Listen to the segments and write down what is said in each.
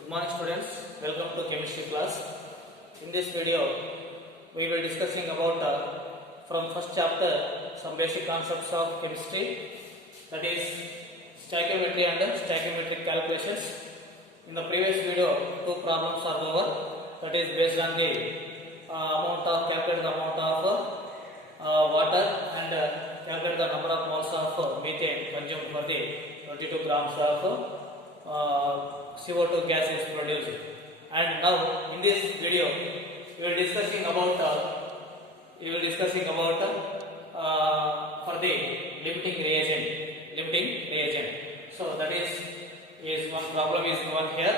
Good morning students, welcome to chemistry class. In this video we will discussing about from first chapter some basic concepts of chemistry, that is stoichiometry and stoichiometric calculations. In the previous video two problems are over, that is based on the calculate the amount of water and calculate the number of moles of methane consumed for the 22 grams of CO2 gas is produced. And now in this video we will discussing about for the limiting reagent. So that is one problem is given here.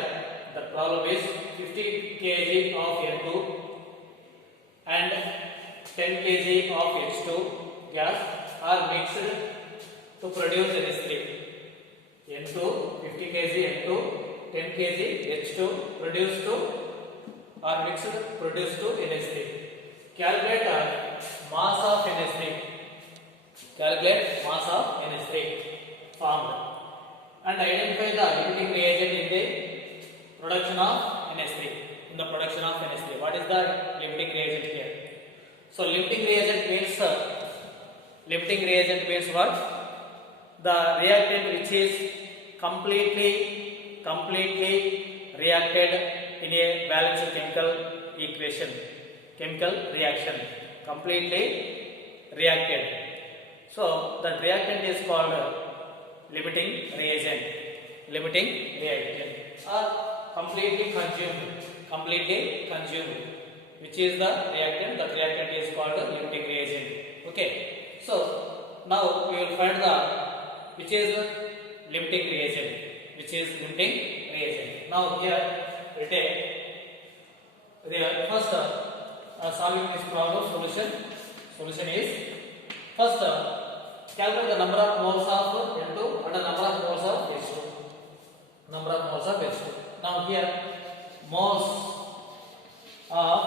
The problem is 50 kg of N2 and 10 kg of H2 gas are mixed to produce NH3. N2 50 kg N2 10 kg H2 produced to or mixed produced to NH3. Calculate mass of NH3. Calculate mass of NH3 formed and identify the limiting reagent in the production of NH3. In the production of NH3, what is the limiting reagent here? So limiting reagent means what? The reactant which is completely reacted in a balanced chemical reaction, completely reacted. So that reactant is called limiting reagent or completely consumed, which is the reactant. That reactant is called limiting reagent. Okay, so now we will find the which is limiting reagent. Now here we take the first solving this problem solution is first calculate the number of moles of N2 and the number of moles of H2. Now here moles of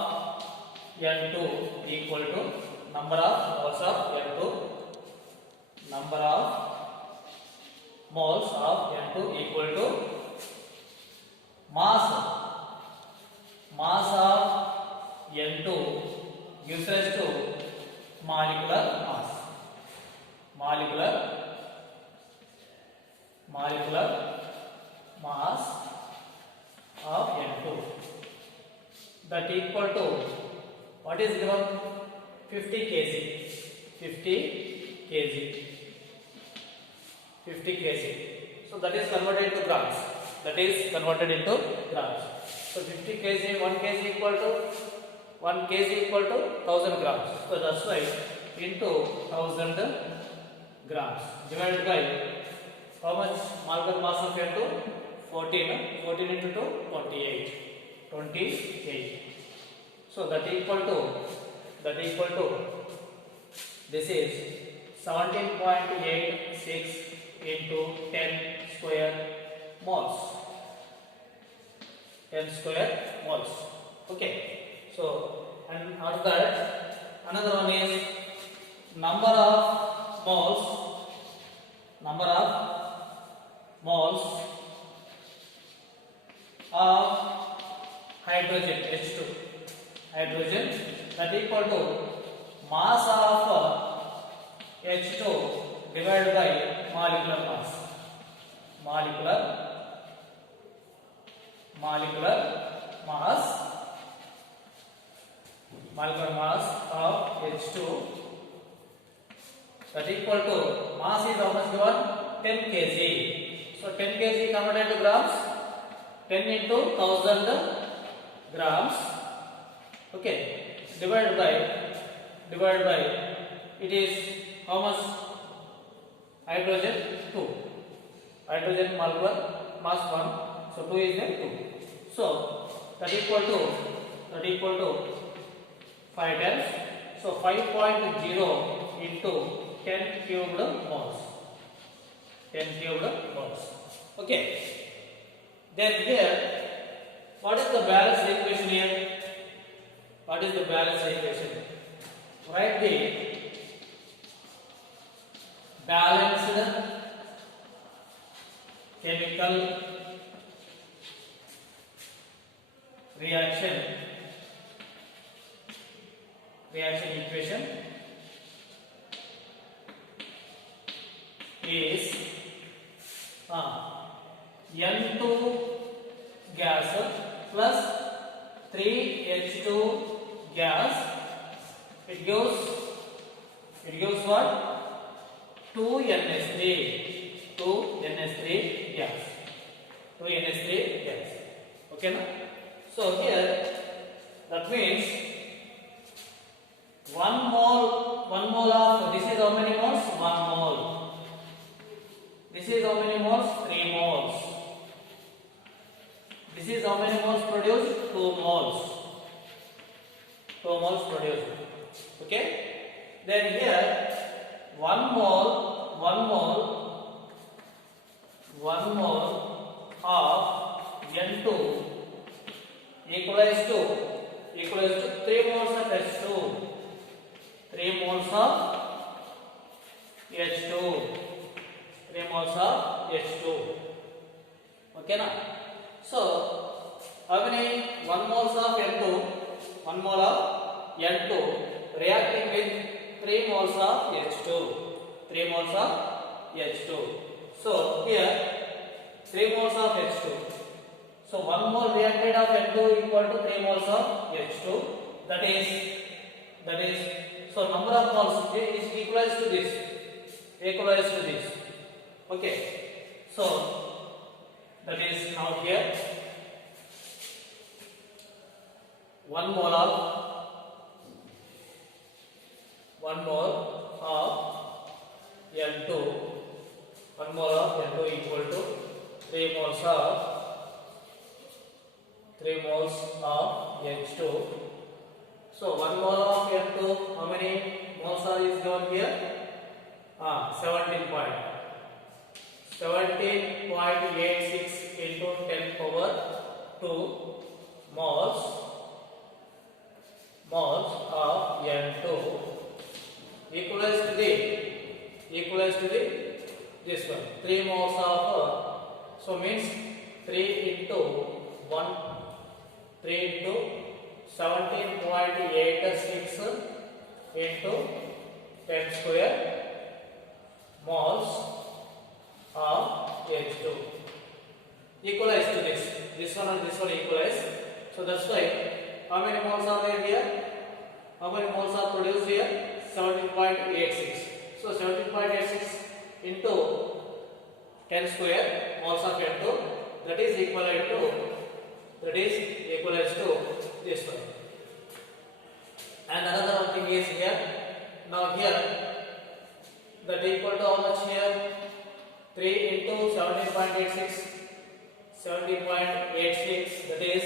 N2 equal to number of moles of N2, number of moles of N2 equal to mass of N2 gives rise to molecular mass of N2, that equal to what is given 50 kg. So that is converted into grams. So 50 kg, 1 kg equal to 1000 grams. So that's why into 1000 grams divided by how much molecular mass of N2? 14 into 2, 28. So that equal to this is 17.86 into 10 square moles. Okay, so and after that another one is number of moles of hydrogen H2 that equal to mass of H2 divided by molecular mass of H2, that equal to mass is how much given? 10 kg. So 10 kg converted to grams, 10 into 1000 grams. Okay, divided by it is how much? Hydrogen 2. Hydrogen molecular mass 1. So 2 is there 2. So that equal to 5 times. So 5.0 into 10 cubed moles. Okay. Then here, what is the balance equation here? Write the balanced chemical reaction equation is N2 gas plus 3H2 gas. It gives what? 2NH3 gas. 2NH3 gas. Okay, na? So here that means 1 mole of this is how many moles? 1 mole. This is how many moles? 3 moles. This is how many moles produced? 2 moles. 2 moles produced. Okay? Then here 1 mole of N2 equals to 3 moles of H2. 3 moles of H2. 3 moles of H2. Okay, na? So, how many 1 moles of N2? 1 mole of N2 reacting with 3 moles of H2. 3 moles of H2. So, here 3 moles of H2. So, 1 mole reacted of N2 equal to 3 moles of H2. That is, so number of moles is equals to this. Okay. So, that is now here 1 mole of N2. 1 mole of N2 equal to 3 moles of H2. So 1 mole of N2, how many moles are is given here? 17.86 into 10 power 2 moles of N2 equals to the this one 3 moles of so means 3 into 17.86 into 10 square moles of H2 equalize to this one and this one equalize. So that's why how many moles are there here? How many moles are produced here? 17.86. So 17.86 into 10 square moles of N2, that is equivalent to this one. And another one thing is here. Now here that equal to how much here? 3 into 17.86. That is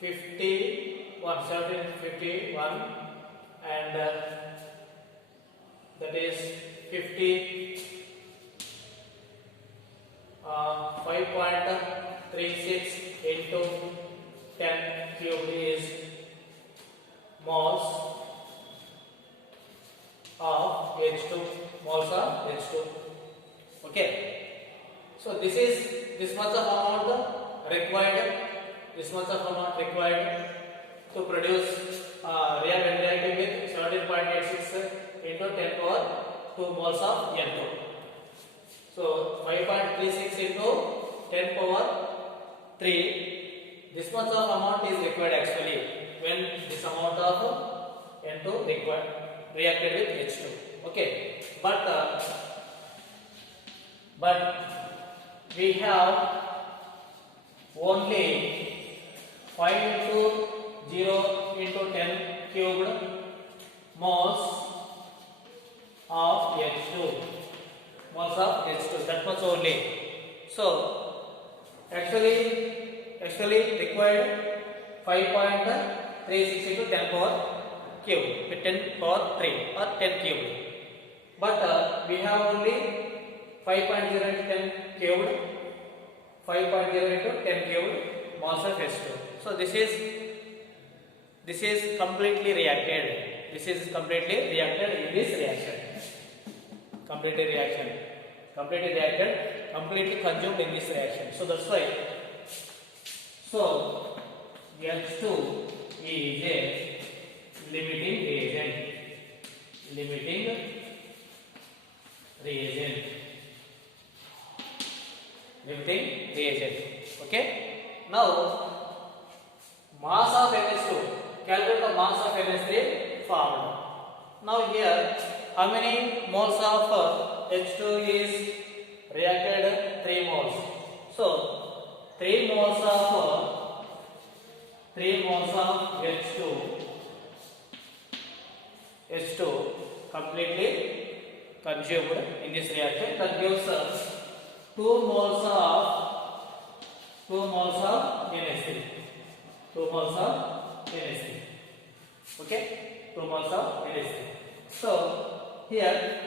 51 and that is 5.36 into 10 cubed is moles of H2. Okay. So this much of amount required. To produce reacting with 17.86 into 10 power 2 moles of N2. So 5.36 into 10 power 3. This much of amount is required actually when this amount of N2 reacted with H2. Okay, but we have only 5 into 0 into 10 cubed moles of H2. That much only. So actually required 5.36 into 10 power cube, 10 power 3 or 10 cubed. But we have only 5.0 into 10 cubed, 5.0 into 10 cubed moles of H2. So this is completely reacted. In this reaction. completely reacted, completely consumed in this reaction. So that's why. So H2 is a limiting reagent. Limiting reagent. Limiting reagent. Okay. Now mass of NH2. Calculate the mass of NH3 formed. Now here, how many moles of H2 is reacted? 3 moles. So 3 moles of H2 completely consumed in this reaction. That gives us 2 moles of NH3. 2 moles of NH3. Okay, 2 moles of NH3. So here,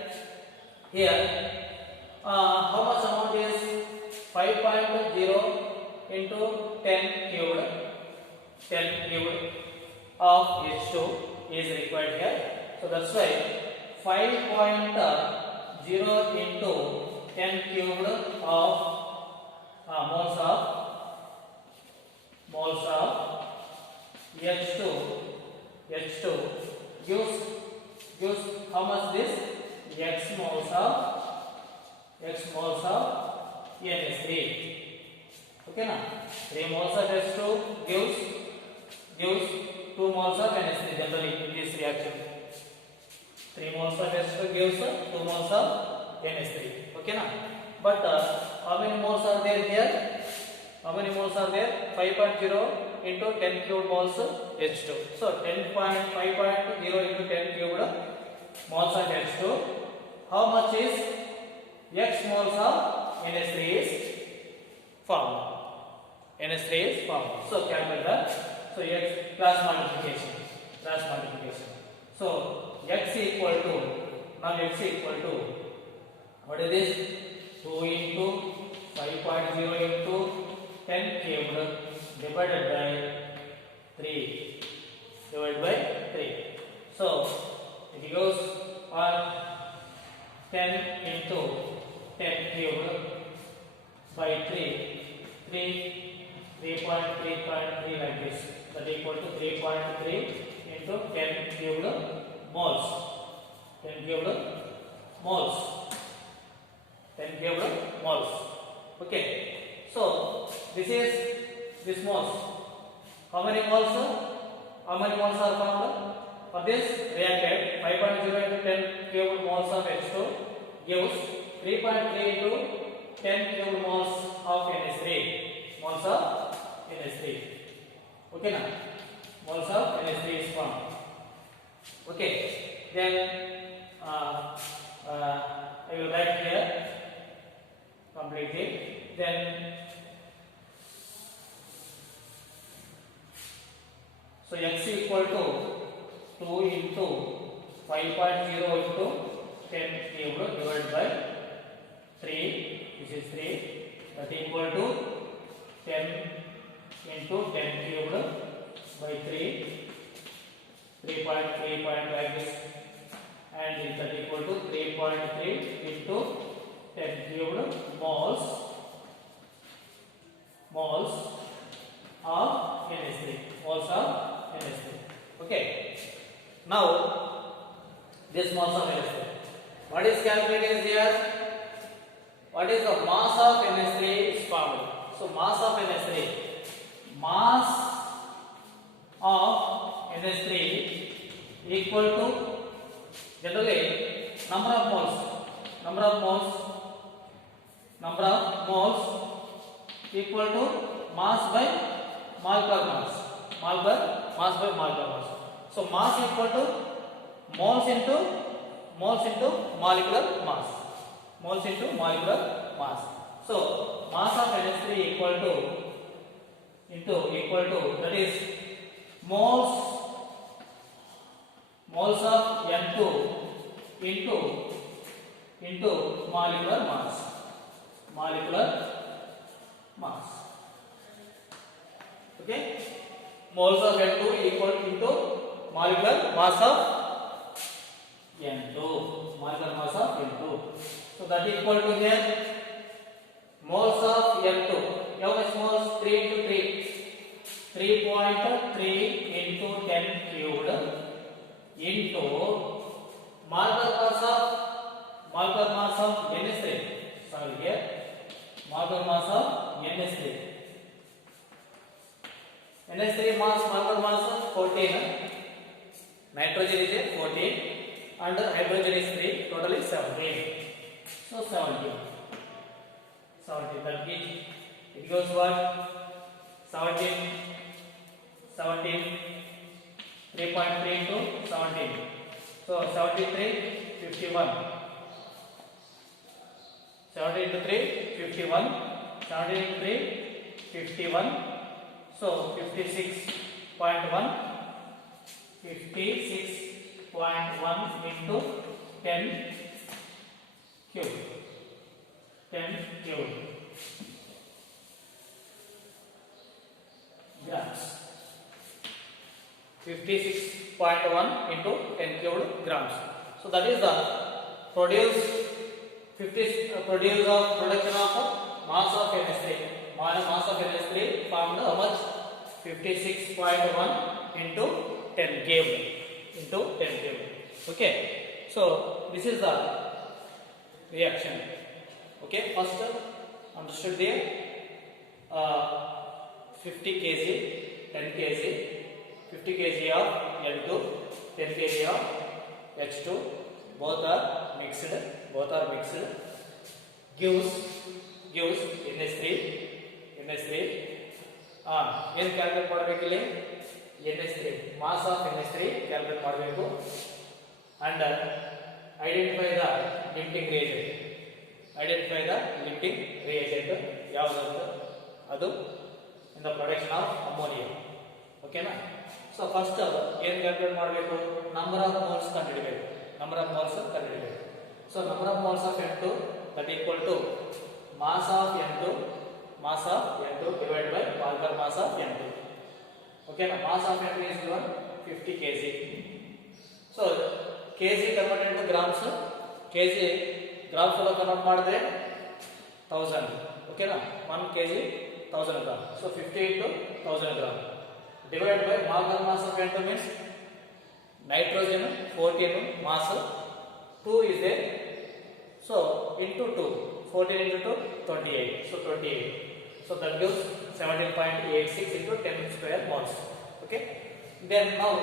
how much amount is 5.0 into 10 cubed? 10 cubed of H2 is required here. So that's why 5.0 into 10 cubed of moles of H2 gives how much this? X moles of NH3. Okay na? 3 moles of H2 gives 2 moles of NH3 generally in this reaction. 3 moles of H2 gives 2 moles of NH3. Okay na? But how many moles are there here? How many moles are there? 5.0 into 10 cubed moles H2. So 5.0 into 10 cubed moles of H2. How much is X moles of NH3 is formed? NH3 is formed. So calculate that. So X class multiplication. So X equal to, now X equal to, what is this? 2 into 5.0 into 10 cubed divided by 3. So it goes on 10 into 10 cubed by 3.3 like this. That equal to 3.3 into 10 cubed moles. 10 cubed moles. Okay. So this is this moles. How many moles are found? For this reacted 5.0 into 10 cubed moles of H2 gives 3.3 into 10 cubed moles of NH3. Moles of NH3. Okay na? Moles of NH3 is formed. Okay. Then I will write here completely. Then so X equal to 2 into 5.0 into 10 cubed divided by 3. This is 3. That equal to 10 into 10 cubed by 3. 3.3 like this. And that equal to 3.3 into 10 cubed moles of NH3. Moles of NH3. Okay. Now this moles of NH3. What is calculated here? What is the mass of NH3 is formed? So mass of NH3. Mass of NH3 equal to generally number of moles equal to mass by molecular mass. So mass equal to moles into molecular mass. So mass of NH3 equal to that is moles of N2 into molecular mass. Okay, moles of N2 equal into molecular mass of N2. So that equal to here moles of N2. How much moles? 3 into 3. 3.3 into 10 cubed into molecular mass of NS3. Sorry, here molecular mass of NS3. NS3 mass, molecular mass of 14. Nitrogen is 14 and hydrogen is 3. Total is 17. So 17. That means it goes what? 17. 3.3 into 17. So 73, 51. 70 into 3, 51. 70 into 3, 51. So 56.1. 56.1 into 10 cube. 10 cube grams. 56.1 into 10 cube grams. So that is the production of mass of NS3. Mass of NS3 formed how much? 56.1 into 10 cube into 10 cube. Okay. So this is the reaction. Okay. First understood there 50 kg, 10 kg, 50 kg of N2, 10 kg of H2. Both are mixed. Gives NS3. ಏನು calculate ಮಾಡಬೇಕು ಇಲ್ಲಿ? NS3 mass of NS3 calculate ಮಾಡಬೇಕು and identify the limiting reagent ಯಾವುದು ಅದು in the production of ammonia. ಓಕೆನಾ? So first ಏನು calculate ಮಾಡಬೇಕು? Number of moles ಕಂಡುಹಿಡಿಯಬೇಕು. So number of moles of N2 that equal to mass of N2 divided by molecular mass of N2. Okay, now mass of N2 is given 50 kg. So kg converted into grams. Kg grams lo convert madidre 1000. Okay na, 1 kg 1000 gram. So 50 into 1000 gram divided by molecular mass of N2 means nitrogen 14 mass 2 is there. So into 2, 14 into 2, 28. So 28. So that gives 17.86 into 10 square moles. Okay. Then now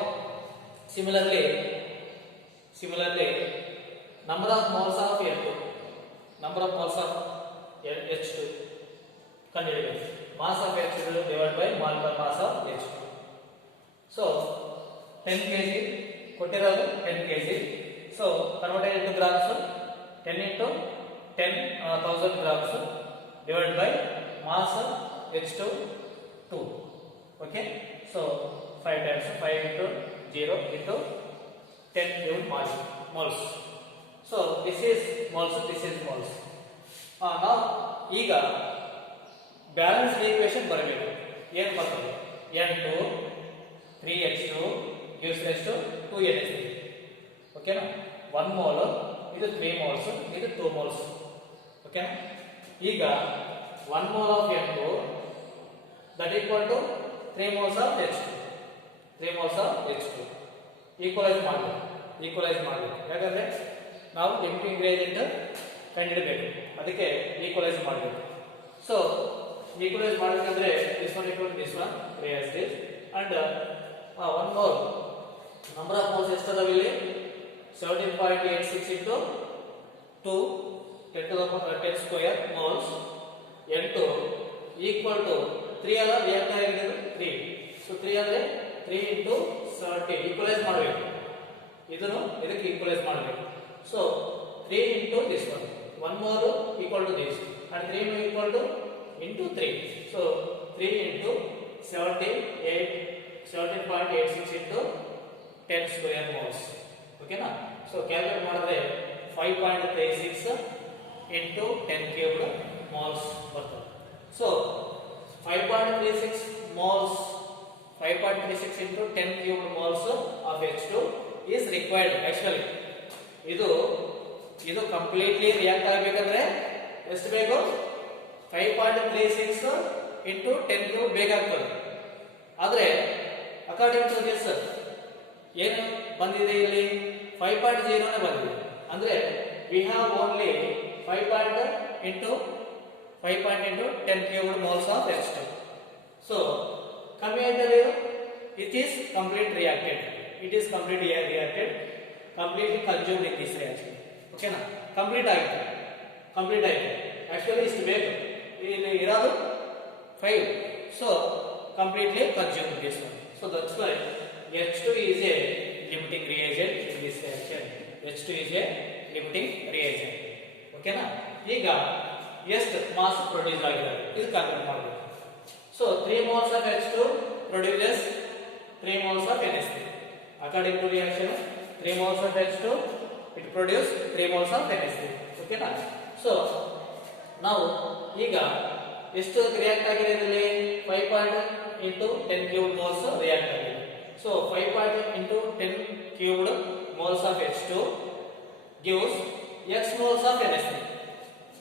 similarly number of moles of N2, number of moles of H2 consider mass of H2 divided by molecular mass of H2. So 10 kg ಕೊಟ್ಟಿರೋದು 10 kg. So converted into grams 10 into 10,000 grams divided by mass H2 2. Okay. So 5 times 5 into 0 into 10 cube moles. So this is moles. Now ಈಗ balance equation ಬರಬೇಕು. ಏನು ಬರ್ತದೆ? N2 3H2 gives rise to 2NH3. ಓಕೆನಾ? 1 mole ಇದು 3 moles ಇದು 2 moles. ಓಕೆನಾ? ಈಗ 1 mole of N2 that equal to 3 moles of H2. Equalise ಮಾಡಬೇಕು. ಯಾಕಂದ್ರೆ ನಾವು ಲಿಮಿಟಿಂಗ್ ರಿಯೇಜೆಂಟ್ ಕಂಡುಹಿಡಬೇಕು, ಅದಕ್ಕೆ ಈಕ್ವಲೈಸ್ ಮಾಡಬೇಕು. ಸೊ ಈಕ್ವಲೈಸ್ ಮಾಡಬೇಕಂದ್ರೆ this one equal to this one as this and 1 mole number of moles ಎಷ್ಟಿದಾವೆ ಇಲ್ಲಿ? 17.86 into 2 10 to the power 10 square moles N2 equal to 3 ಅಲ್ಲ react ಆಗಿದೆ 3. So 3 ಅಂದ್ರೆ 3 into 17 ಈಕ್ವಲೈಸ್ ಮಾಡಬೇಕು. ಇದನ್ನು ಇದಕ್ಕೆ ಈಕ್ವಲೈಸ್ ಮಾಡಬೇಕು. So 3 into this one 1 more equal to this and 3 more equal to into 3. So 3 into 17.86 into 10 square moles. Okay na? So calculate ಮಾಡಿದ್ರೆ 5.36 into 10 cubed moles ಬರ್ತದೆ. So 5.36 into 10 cubed moles of H2 is required. Actually ಇದು ಇದು completely react ಆಗಬೇಕಂದ್ರೆ ಎಷ್ಟು ಬೇಕು? 5.36 into 10 cube ಬೇಕಾಗ್ತದೆ. ಆದರೆ according to this ಏನು ಬಂದಿದೆ ಇಲ್ಲಿ 5.0 ಬಂದಿದೆ. ಅಂದ್ರೆ we have only 5 into 10 cubed moles of H2. So ಕಮ್ಮಿ ಆಯ್ತಲ್ಲ ಇದು, it is complete reacted. It is completely reacted, completely consumed in this reaction. ಓಕೆನಾ? ಕಂಪ್ಲೀಟ್ ಆಗಿದೆ. ಆಕ್ಚುಲಿ ಇಷ್ಟು ಬೇಕು, ಇಲ್ಲಿ ಇರೋದು 5. So completely consumed this one. So that's why H2 is a limiting reagent in this reaction. H2 is a limiting reagent. ಓಕೆನಾ? ಈಗ ಎಷ್ಟು mass produce ಆಗಿದೆ ಇದು ಕ್ಯಾಲ್ಕುಲೇಟ್ ಮಾಡಬೇಕು. So 3 moles of H2 produces 3 moles of NH3. According to reaction, 3 moles of H2 it produce 3 moles of NH3. ಓಕೆನಾ? So ನಾವು ಈಗ ಎಷ್ಟು ರಿಯಾಕ್ಟ್ ಆಗಿದೆ ಇದರಲ್ಲಿ 5 into 10 cubed moles ರಿಯಾಕ್ಟ್ ಆಗಿದೆ. So 5 into 10 cubed moles of H2 gives x moles of NH3.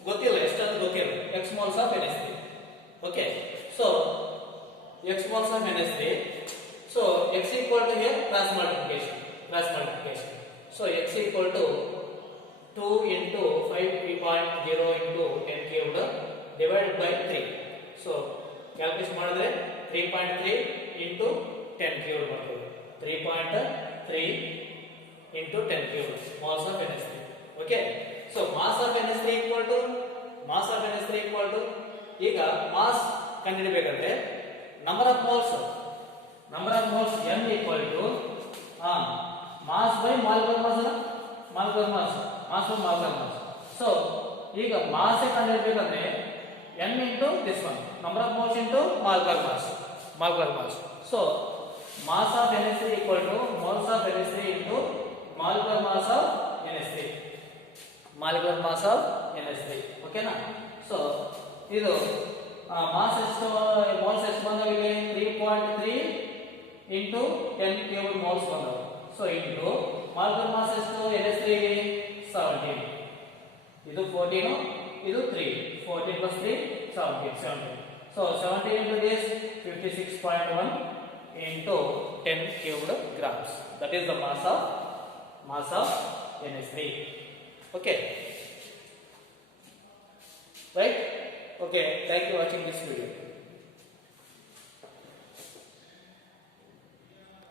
ಗೊತ್ತಿಲ್ಲ ಎಷ್ಟಂತ ಗೊತ್ತಿಲ್ಲ, x moles of NH3. Okay, so x moles of NH3. So x equal to here cross multiplication. So x equal to 2 into 5.0 into 10 cubed divided by 3. So calculation ಮಾಡಿದ್ರೆ 3.3 into 10 cubed ಬರ್ತದೆ. 3.3 into 10 cubed moles of NH3. Okay, so mass of NH3 equal to ಈಗ mass ಕಂಡುಹಿಡಿಯಬೇಕಂದ್ರೆ number of moles n equal to mass by molecular mass. So ಈಗ mass ಕಂಡುಹಿಡಿಯಬೇಕಂದ್ರೆ n into this one, number of moles into molecular mass. So mass of NH3 equal to moles of NH3 into molecular mass of NH3. ಓಕೆನಾ? So ಇದು mass ಎಷ್ಟು moles ಎಷ್ಟು ಬಂದವು ಇಲ್ಲಿ 3.3 into 10 cubed moles ಬಂದವು. So into molecular mass ಎಷ್ಟು NH3 ಗೆ 17. ಇದು 14, ಇದು 3. 14 plus 3 17. So 17 into this 56.1 into 10 cubed grams. That is the mass of NH3. Okay, right? Okay, thank you for watching this video.